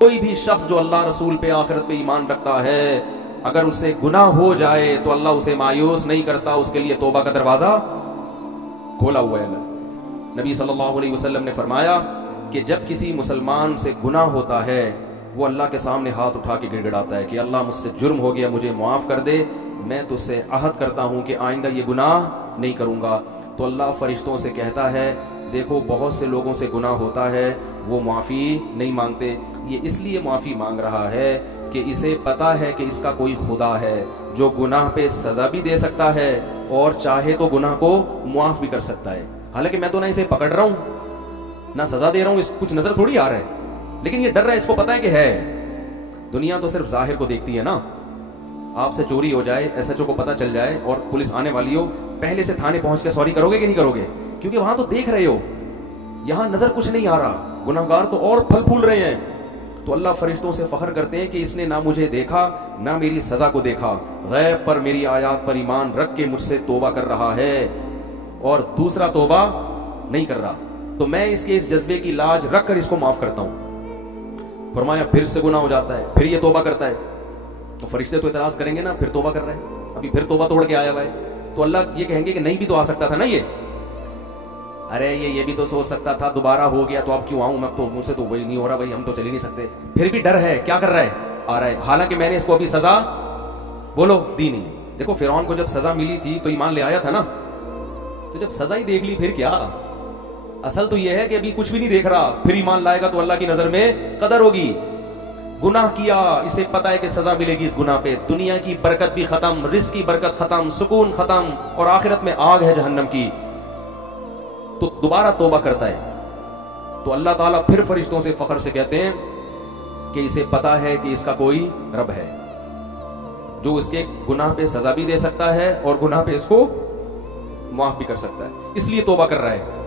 کوئی بھی شخص جو اللہ رسول پہ آخرت پہ ایمان رکھتا ہے اگر اس سے گناہ ہو جائے تو اللہ اسے مایوس نہیں کرتا, اس کے لیے توبہ کا دروازہ کھولا ہوا ہے. نبی صلی اللہ علیہ وسلم نے فرمایا کہ جب کسی مسلمان سے گناہ ہوتا ہے وہ اللہ کے سامنے ہاتھ اٹھا کے گڑ گڑاتا ہے کہ اللہ مجھ سے جرم ہو گیا, مجھے معاف کر دے, میں تجھ سے عہد کرتا ہوں کہ آئندہ یہ گناہ نہیں کروں گا. تو اللہ فرشتوں سے کہتا ہے دیکھو بہت سے لوگوں سے گناہ ہوتا ہے وہ معافی نہیں مانگتے, یہ اس لیے معافی مانگ رہا ہے کہ اسے پتا ہے کہ اس کا کوئی خدا ہے جو گناہ پہ سزا بھی دے سکتا ہے اور چاہے تو گناہ کو معاف بھی کر سکتا ہے. حالانکہ میں تو نہ اسے پکڑ رہا ہوں نہ سزا دے رہا ہوں, اس کچھ نظر تھوڑی آ رہا ہے, لیکن یہ ڈر رہا ہے, اس کو پتا ہے کہ ہے. دنیا تو صرف ظاہر کو دیکھتی ہے نا. آپ سے چوری ہو جائے, ایس ایچ او کو پتا چل جائے اور پولیس آنے والی ہو, پہلے سے تھانے پہنچ کے سوری کرو گے کہ نہیں کرو گے؟ کیونکہ وہاں تو دیکھ رہے ہو, یہاں نظر کچھ نہیں آ رہا, گناہگار تو اور پھل پھول رہے ہیں. تو اللہ فرشتوں سے فخر کرتے ہیں کہ اس نے نہ مجھے دیکھا نہ میری سزا کو دیکھا, غیب پر میری آیات پر ایمان رکھ کے مجھ سے توبہ کر رہا ہے اور دوسرا توبہ نہیں کر رہا, تو میں اس کے اس جذبے کی لاج رکھ کر اس کو معاف کرتا ہوں. فرمایا پھر سے گناہ ہو جاتا ہے, پھر یہ توبہ کرتا ہے, تو فرشتے تو اعتراض کریں گے نا, پھر توبہ کر رہے ہیں, ابھی پھر توبہ توڑ کے آیا ہوا ہے. تو اللہ یہ کہیں گے کہ نہیں بھی تو آ سکتا تھا نا, یہ ارے یہ بھی تو سوچ سکتا تھا, دوبارہ ہو گیا تو اب کیوں آؤں, میں تو مجھ سے تو وہی نہیں ہو رہا بھائی, ہم تو چل ہی نہیں سکتے. پھر بھی ڈر ہے, کیا کر رہا ہے, آ رہا ہے, حالانکہ میں نے اس کو ابھی سزا بولو دی نہیں. دیکھو فرعون کو جب سزا ملی تھی تو ایمان لے آیا تھا نا, تو جب سزا ہی دیکھ لی پھر کیا. اصل تو یہ ہے کہ ابھی کچھ بھی نہیں دیکھ رہا, پھر ایمان لائے گا تو اللہ کی نظر میں قدر ہوگی. گناہ کیا, اسے پتا ہے کہ سزا ملے گی اس گناہ پہ, دنیا کی برکت بھی ختم, رزق کی برکت ختم, سکون ختم, اور آخرت میں آگ ہے جہنم کی, تو دوبارہ توبہ کرتا ہے. تو اللہ تعالیٰ پھر فرشتوں سے فخر سے کہتے ہیں کہ اسے پتا ہے کہ اس کا کوئی رب ہے جو اس کے گناہ پہ سزا بھی دے سکتا ہے اور گناہ پہ اس کو معاف بھی کر سکتا ہے, اس لیے توبہ کر رہا ہے.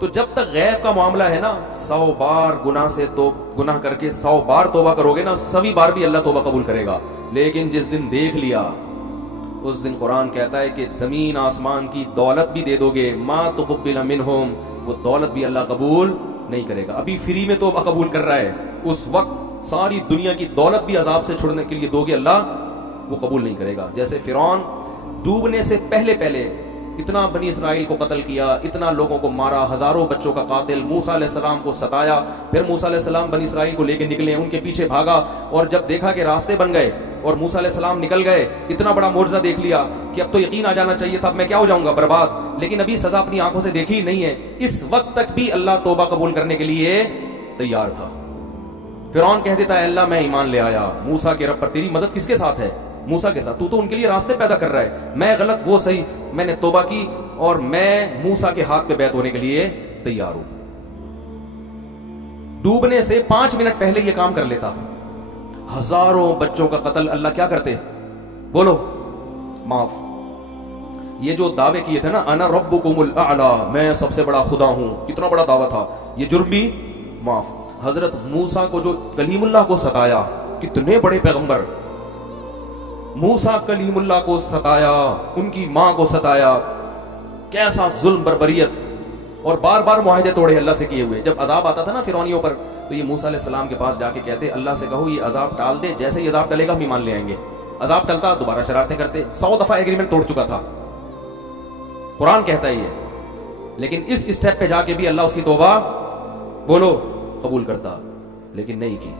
تو جب تک غیب کا معاملہ ہے نا, 100 بار گناہ کر کے 100 بار توبہ کرو گے نا, سبھی بار بھی اللہ توبہ قبول کرے گا. لیکن جس دن دیکھ لیا اس دن قرآن کہتا ہے کہ زمین آسمان کی دولت بھی دے دو گے, ما تقبل منہم, وہ دولت بھی اللہ قبول نہیں کرے گا. ابھی فری میں توبہ قبول کر رہا ہے, اس وقت ساری دنیا کی دولت بھی عذاب سے چھڑنے کے لیے دو گے, اللہ وہ قبول نہیں کرے گا. جیسے فرعون ڈوبنے سے پہلے اتنا بنی اسرائیل کو قتل کیا, اتنا لوگوں کو مارا, ہزاروں بچوں کا قاتل, موسیٰ علیہ السلام کو ستایا, پھر موسیٰ علیہ السلام بنی اسرائیل کو لے کے نکلے, ان کے پیچھے بھاگا, اور جب دیکھا کہ راستے بن گئے اور موسیٰ علیہ السلام نکل گئے, اتنا بڑا معجزہ دیکھ لیا کہ اب تو یقین آ جانا چاہیے تھا, اب میں کیا ہو جاؤں گا, برباد. لیکن ابھی سزا اپنی آنکھوں سے دیکھی نہیں ہے, اس وقت تک بھی اللہ توبہ قبول کرنے کے لیے تیار تھا. فرعون کہہ دیتا ہے اللہ میں ایمان لے آیا, موسیٰ کے رب پر تیری مدد کس کے ساتھ ہے, موسیٰ کے ساتھ, تو ان کے لیے راستے پیدا کر رہا ہے, میں غلط وہ صحیح, میں نے توبہ کی اور میں موسیٰ کے ہاتھ پہ بیعت ہونے کے لیے تیار ہوں. ڈوبنے سے 5 منٹ پہلے یہ کام کر لیتا, ہزاروں بچوں کا قتل اللہ کیا کرتے, بولو معاف. یہ جو دعوے کیے تھے نا, انا ربکم الاعلی, میں سب سے بڑا خدا ہوں, کتنا بڑا دعویٰ تھا, یہ جرم بھی معاف. حضرت موسیٰ کو جو کلیم اللہ کو ستایا, کتنے بڑے پیغمبر, موسیٰ کلیم اللہ کو ستایا, ان کی ماں کو ستایا, کیسا ظلم بربریت, اور بار بار معاہدے توڑے اللہ سے کیے ہوئے. جب عذاب آتا تھا نا فرعونیوں پر, تو یہ موسیٰ علیہ السلام کے پاس جا کے کہتے اللہ سے کہو یہ عذاب ٹال دے, جیسے یہ عذاب ٹلے گا ہم ایمان لے آئیں گے. عذاب ٹلتا دوبارہ شرارتیں کرتے, 100 دفعہ ایگریمنٹ توڑ چکا تھا, قرآن کہتا ہے یہ. لیکن اس اسٹیپ پہ جا کے بھی اللہ اس کی توبہ بولو قبول کرتا, لیکن نہیں کی.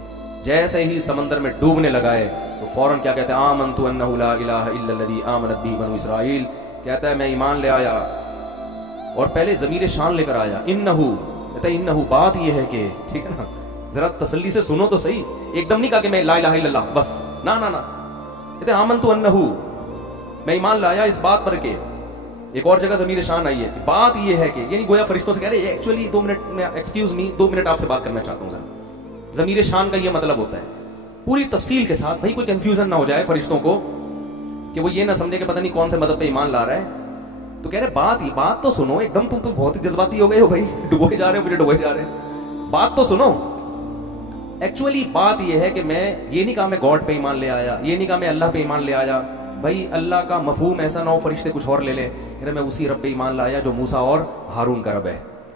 جیسے ہی سمندر میں ڈوبنے لگائے تو فوراً کیا کہتے ہیں, آمنت انہ لا الہ الا الذی آمنت بہ بنو اسرائیل, کہتا ہے میں ایمان لے آیا, اور پہلے ضمیر شان لے کر آیا, انہو, کہتا ہے انہو, بات یہ ہے کہ, ٹھیک ہے نا, ذرا تسلی سے سنو تو صحیح, ایک دم نہیں کہا کہ میں لا الہ الا اللہ بس, نا نا نا, کہتے ہیں آمنت انہو, میں ایمان لایا اس بات پر کہ, ایک اور جگہ ضمیر شان آئی ہے کہ بات یہ ہے کہ, یعنی گویا فرشتوں سے کہہ رہے ایکچولی 2 منٹ میں, ایکسکیوز می 2 منٹ آپ سے بات کرنا چاہتا ہوں ذرا. ضمیر شان کا یہ مطلب ہوتا ہے پوری تفصیل کے ساتھ, بھائی کوئی کنفیوژن نہ ہو جائے فرشتوں کو کہ وہ یہ نہ سمجھے کہ پتہ نہیں کون سے مذہب پہ ایمان لا رہا ہے. تو کہہ رہے بات تو سنو, ایک دم تم تو بہت ہی جذباتی ہو گئے ہو بھائی, ڈبوئے جا رہے ہو, مجھے ڈبوئے جا رہے ہیں, بات تو سنو. ایکچولی بات یہ ہے کہ میں یہ نہیں کہا میں گاڈ پہ ایمان لے آیا, یہ نہیں کہا میں اللہ پہ ایمان لے آیا. بھائی اللہ کا مفہوم ایسا نہ ہو فرشتے کچھ اور لے لے, میں اسی رب پہ ایمان لایا جو موسیٰ اور ہارون کا رب ہے.